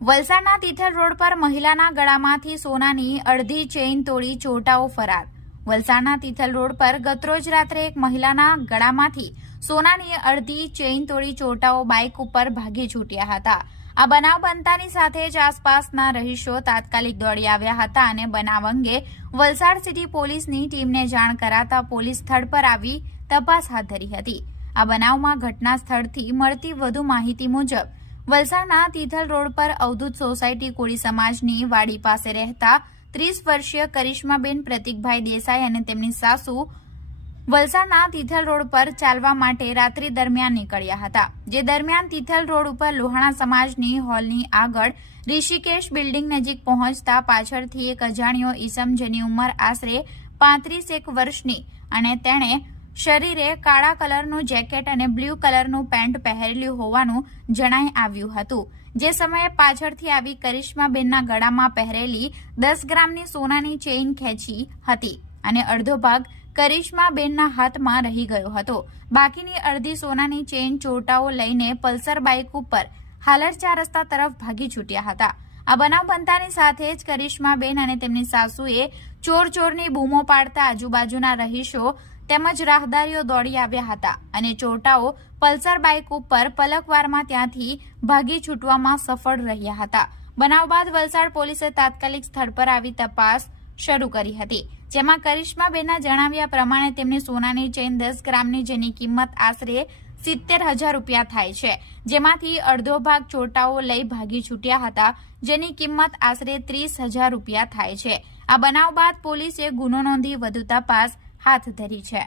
વલસાડના તિથલ રોડ પર મહિલાના ગળામાંથી સોનાની અડધી ચેઇન તોડી ચોટાઓ ફરાર. વલસાડના તિથલ રોડ પર ગતરોજ રાત્રે એક મહિલાના ગળામાંથી સોનાની અડધી ચેઇન તોડી ચોટાઓ બાઇક ઉપર ભાગી છૂટ્યા હતા. આ બનાવ બનતાની સાથે જ આસપાસના રહીશો તાત્કાલિક દોડી આવ્યા હતા અને બનાવ અંગે વલસાડ સિટી પોલીસની ટીમને જાણ કરાતા પોલીસ સ્થળ પર આવી તપાસ હાથ ધરી હતી. આ બનાવમાં ઘટના સ્થળથી મળતી વધુ માહિતી મુજબ વલસાડના તિથલ રોડ પર અવધૂત સોસાયટી કોળી સમાજની વાડી પાસે રહેતા 30 વર્ષીય કરિશ્માબેન પ્રતિકભાઈ દેસાઈ અને તેમની સાસુ વલસાડના તિથલ રોડ પર ચાલવા માટે રાત્રિ દરમિયાન નીકળ્યા હતા. જે દરમિયાન તિથલ રોડ ઉપર લોહાણા સમાજની હોલની આગળ ઋષિકેશ બિલ્ડિંગ નજીક પહોંચતા પાછળથી એક અજાણ્યો ઈસમ જેની ઉંમર આશરે 35 વર્ષની અને તેણે શરીરે કાળા કલરનું જેકેટ અને બ્લુ કલરનું પેન્ટ પહેરેલું હોવાનું જણાઈ આવ્યું હતું. જે સમયે પાછળથી આવી કરિશ્માબેનના ગળામાં પહેરેલી 10 ગ્રામની સોનાની ચેઇન ખેંચી હતી અને અડધો ભાગ કરિશ્માબેનના હાથમાં રહી ગયો હતો. બાકીની અડધી સોનાની ચેઇન ચોટાઓ લઈને પલ્સર બાઇક ઉપર હાલર 4 રસ્તા તરફ ભાગી છૂટ્યા હતા. આ બનાવ બનતાની સાથે જ કરિશ્માબેન અને તેમની સાસુએ ચોર ચોરની બૂમો પાડતા આજુબાજુના રહીશો તેમજ રાહદારીઓ દોડી આવ્યા હતા અને ચોટાઓ પલ્સર બાઇક ઉપર પલકવારમાં ત્યાંથી ભાગી છૂટવામાં સફળ રહ્યા હતા. બનાવ બાદ વલસાડ પોલીસે તાત્કાલિક સ્થળ પર આવી તપાસ શરૂ કરી હતી, જેમાં કરિશ્માબેનના જણાવ્યા પ્રમાણે તેમની સોનાની ચેઇન 10 ગ્રામની જેની કિંમત આશરે 70,000 રૂપિયા થાય છે, જેમાંથી અડધો ભાગ ચોટાઓ લઈ ભાગી છૂટ્યા હતા, જેની કિંમત આશરે 30,000 રૂપિયા થાય છે. આ બનાવ બાદ પોલીસે ગુનો નોંધી વધુ તપાસ હાથ ધરી છે.